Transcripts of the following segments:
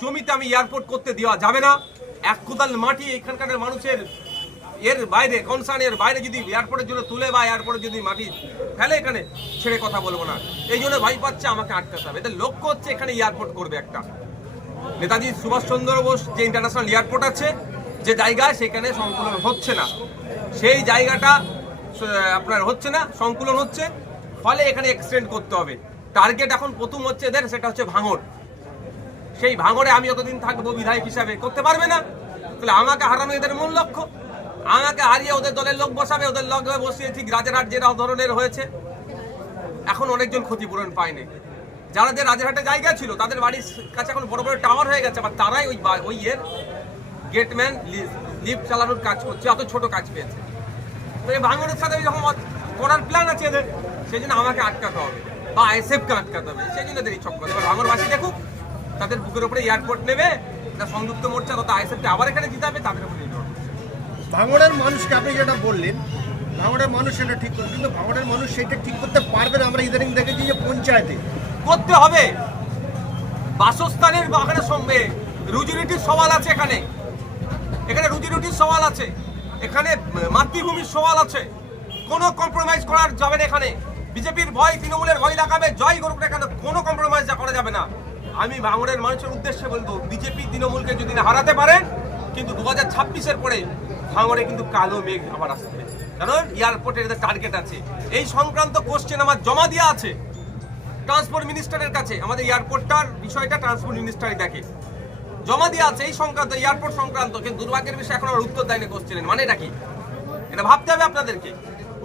জমিতে আমি এয়ারপোর্ট করতে দেওয়া যাবে না। এক কোদাল মাটি এখানকার মানুষের এর বাইরে কনসার্নের বাইরে যদি এয়ারপোর্টের জন্য তুলে বা এয়ারপোর্টে যদি মাটি ফেলে এখানে, ছেড়ে কথা বলব না। এই জন্য ভাই পাচ্ছে, আমাকে আটকাতে হবে। এদের লক্ষ্য হচ্ছে এখানে এয়ারপোর্ট করবে একটা। নেতাজি সুভাষচন্দ্র বোস যে ইন্টারন্যাশনাল এয়ারপোর্ট আছে, যে জায়গায় সেখানে সংকুলন হচ্ছে না। সেই জায়গাটা আপনার হচ্ছে না, সংকুলন হচ্ছে। ফলে এখানে এক্সটেন্ড করতে হবে। টার্গেট এখন প্রথম হচ্ছে এদের, সেটা হচ্ছে ভাঙড়। সেই ভাঙড়ে আমি যতদিন থাকব বিধায়ক হিসাবে, করতে পারবে না? তাহলে আমাকে হারানো এদের মূল লক্ষ্য? আমাকে হারিয়ে ওদের দলের লোক বসাবে, ওদের লোক বসিয়ে ঠিক রাজারহাট যে ধরনের হয়েছে। এখন অনেকজন ক্ষতিপূরণ পায়নি। যারা যে রাজারহাটে জায়গা ছিল, তাদের বাড়ির কাছে এখন বড় বড় টাওয়ার হয়ে গেছে, আবার তারাই ওই ওই এর গেটম্যান লিফট চালানোর কাজ করছে, অত ছোট কাজ পেয়েছে। তো এই ভাঙনের সাথে যখন করার প্ল্যান আছে এদের, সেই জন্য আমাকে আটকাতে হবে, বা আইএসএফকে আটকাতে হবে, সেই জন্য এদের এই চক্কর ভাঙরবাসী দেখুক তাদের বুকের উপরে এয়ারপোর্ট নেবে সংযুক্ত মোর্চা তথা আইএসএফকে আবার এখানে জিতাবে তাদের উপরে ভাঙড়ের মানুষকে আপনি যেটা বললেন ভাঙড়ের মানুষ সেটা ঠিক করবে কিন্তু ভাঙড়ের মানুষ সেটা ঠিক করতে পারবে না। আমরা ইদানিং দেখেছি যে পঞ্চায়েতে। করতে হবে। বাসস্থানের বাগানের সঙ্গে রুজি রুটির সওয়াল আছে এখানে। এখানে রুজি রুটির সওয়াল আছে। এখানে মাতৃভূমির সওয়াল আছে। কোনো কম্প্রোমাইজ করার যাবে না এখানে। বিজেপির ভয় তৃণমূলের ভয় দেখাবে। জয় করুক না এখানে কোনো কম্প্রোমাইজ করা যাবে না। আমি ভাঙড়ের মানুষের উদ্দেশ্যে বলব, বিজেপি তৃণমূলকে যদি না হারাতে পারেন কিন্তু দু হাজার ছাব্বিশের পরে ভাঙড়ে কিন্তু কালো মেঘ আবার আসবে কারণ এয়ারপোর্টের টার্গেট আছে। এই সংক্রান্ত কোশ্চেন আমার জমা দেওয়া আছে। ট্রান্সপোর্ট মিনিস্টারের কাছে, আমাদের এয়ারপোর্টটার বিষয়টা ট্রান্সপোর্ট মিনিস্টারই দেখে। জমা দেওয়া আছে এই সংক্রান্ত, এয়ারপোর্ট সংক্রান্ত, কিন্তু দুর্ভাগ্যের বিষয়ে এখন আমার উত্তর দেয়নি কোশ্চেনের মানে এটা কি? এটা ভাবতে হবে আপনাদেরকে।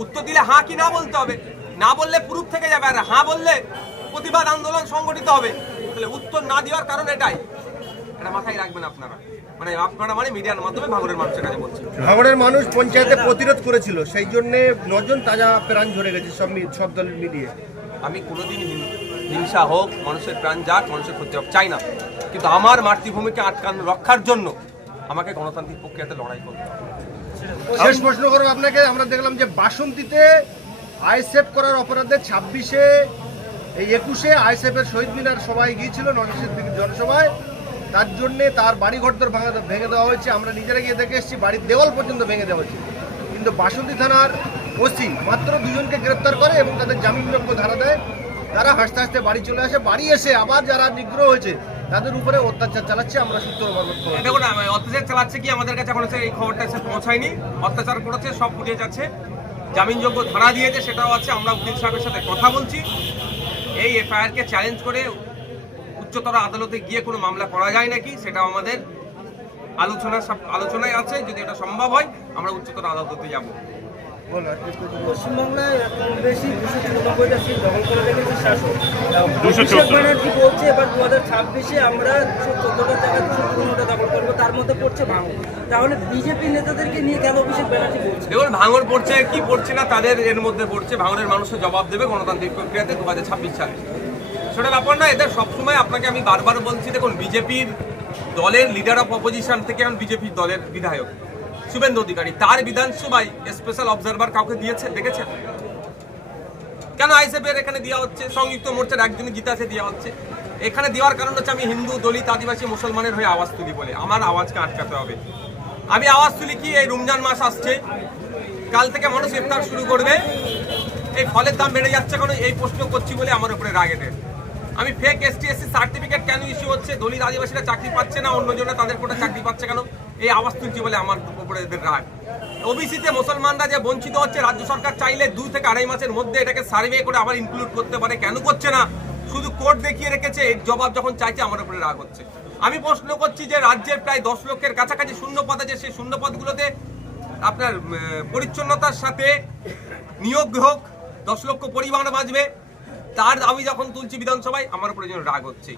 উত্তর দিলে হ্যাঁ কি না বলতে হবে। না বললে প্রুফ থেকে যাবে। আর হ্যাঁ বললে প্রতিবাদ আন্দোলন সংগঠিত হবে। তাহলে উত্তর না দেওয়ার কারণ এটাই। এটা মাথায় রাখবেন আপনারা। মানে আপনারা মানে মিডিয়ার মাধ্যমে ভাঙরের মানুষের কাছে বলছি। ভাঙড়ের মানুষ পঞ্চায়েতে প্রতিরোধ করেছিল। সেই জন্য নজন তাজা প্রাণ ঝরে গেছে সব সব দল মিলিয়ে। আমি কোনোদিন হিংসা হোক মানুষের প্রাণ যাক মানুষের ক্ষতি হোক চাই না। কিন্তু আমার মাতৃভূমিকে আটকানো রক্ষার জন্য আমাকে গণতান্ত্রিক প্রক্রিয়াতে লড়াই করতে শেষ প্রশ্ন করব আপনাকে। আমরা দেখলাম যে বাসন্তীতে আইসেফ করার অপরাধে ছাব্বিশে এই একুশে আইসেফের শহীদ মিনার সবাই গিয়েছিল নরেশের জনসভায়। তার জন্যে তার বাড়ি ঘরদর ভাঙা দেওয়া হয়েছে। আমরা নিজেরা গিয়ে দেখে এসেছি, বাড়ির দেওয়াল পর্যন্ত ভেঙে দেওয়া হয়েছে। কিন্তু বাসন্তী থানার ওসি মাত্র দুজনকে গ্রেপ্তার করে এবং তাদের জামিনযোগ্য ধারা দেয়। তারা হাসতে হাসতে বাড়ি চলে আসে। বাড়ি এসে আবার যারা নিগ্রহ হয়েছে, তাদের উপরে অত্যাচার চালাচ্ছে। আমরা সূত্র দেখুন অত্যাচার চালাচ্ছে কি? আমাদের কাছে এখন এই খবরটা এসে পৌঁছায়নি। অত্যাচার করেছে, সব ফুটেজ আছে জামিনযোগ্য ধারা দিয়েছে, সেটাও আছে। আমরা উকিল সাহেবের সাথে কথা বলছি। এই এফআইআরকে চ্যালেঞ্জ করে উচ্চতর আদালতে গিয়ে কোনো মামলা করা যায় নাকি সেটা আমাদের আলোচনা আলোচনায় আছে যদি এটা সম্ভব হয়, আমরা উচ্চতর আদালতে যাব। পশ্চিমবাংলায় কম বেশি দুশো তিরানব্বইটা সিট দখল করে রেখেছে শাসক। অভিষেক ব্যানার্জি বলছে এবার দু হাজার ছাব্বিশে আমরা দুশো চোদ্দটা জায়গায় দুশো পনেরোটা দখল করব তার মধ্যে পড়ছে ভাঙন। তাহলে বিজেপি নেতাদেরকে নিয়ে কেন অভিষেক ব্যানার্জি বলছে? দেখুন ভাঙর পড়ছে কি পড়ছে না তাদের এর মধ্যে পড়ছে। ভাঙরের মানুষের জবাব দেবে গণতান্ত্রিক প্রক্রিয়াতে দু হাজার ছাব্বিশ সালে। সেটা ব্যাপার না এদের সবসময় আপনাকে আমি বারবার বলছি দেখুন বিজেপির দলের লিডার অফ অপোজিশন থেকে এখন বিজেপির দলের বিধায়ক। শুভেন্দু অধিকারী, তার বিধানসভায় স্পেশাল অবজারভার কাউকে দিয়েছে, দেখেছেন? কেন আইসেফের এখানে দেওয়া হচ্ছে? সংযুক্ত মোর্চার একজনই গীতাতে দেওয়া হচ্ছে। এখানে দেওয়ার কারণ হচ্ছে আমি হিন্দু, দলিত, আদিবাসী, মুসলমানের হয়ে আওয়াজ তুলি বলে। আমার আওয়াজকে আটকাতে হবে। আমি আওয়াজ তুলি কি? এই রমজান মাস আসছে। কাল থেকে মানুষ ইফতার শুরু করবে। এই ফলের দাম বেড়ে যাচ্ছে কেন? এই প্রশ্ন করছি বলে আমার উপরে রাগ এদের। আমি ফেক এসটি এসসি সার্টিফিকেট কেন ইস্যু হচ্ছে? দলিত, আদিবাসীরা চাকরি পাচ্ছে না? অন্যজনে তাদের কোটা চাকরি পাচ্ছে কেন? এই আওয়াজ তুলছি বলে আমার উপরে এদের ওবিসিতে মুসলমানরা যে বঞ্চিত হচ্ছে, রাজ্য সরকার চাইলে দুই থেকে আড়াই মাসের মধ্যে এটাকে সার্ভে করে আবার ইনক্লুড করতে পারে। কেন করছে না? শুধু কোর্ট দেখিয়ে রেখেছে, এর জবাব যখন চাইছে, আমার উপরে রাগ হচ্ছে। আমি প্রশ্ন করছি যে, রাজ্যের প্রায় দশ লক্ষের কাছাকাছি শূন্য পদ আছে, সেই শূন্য পদগুলোতে আপনার পরিচ্ছন্নতার সাথে নিয়োগ হোক, দশ লক্ষ পরিবার বাঁচবে, তার দাবি যখন তুলছি বিধানসভায়, আমার উপরে যেন রাগ হচ্ছে।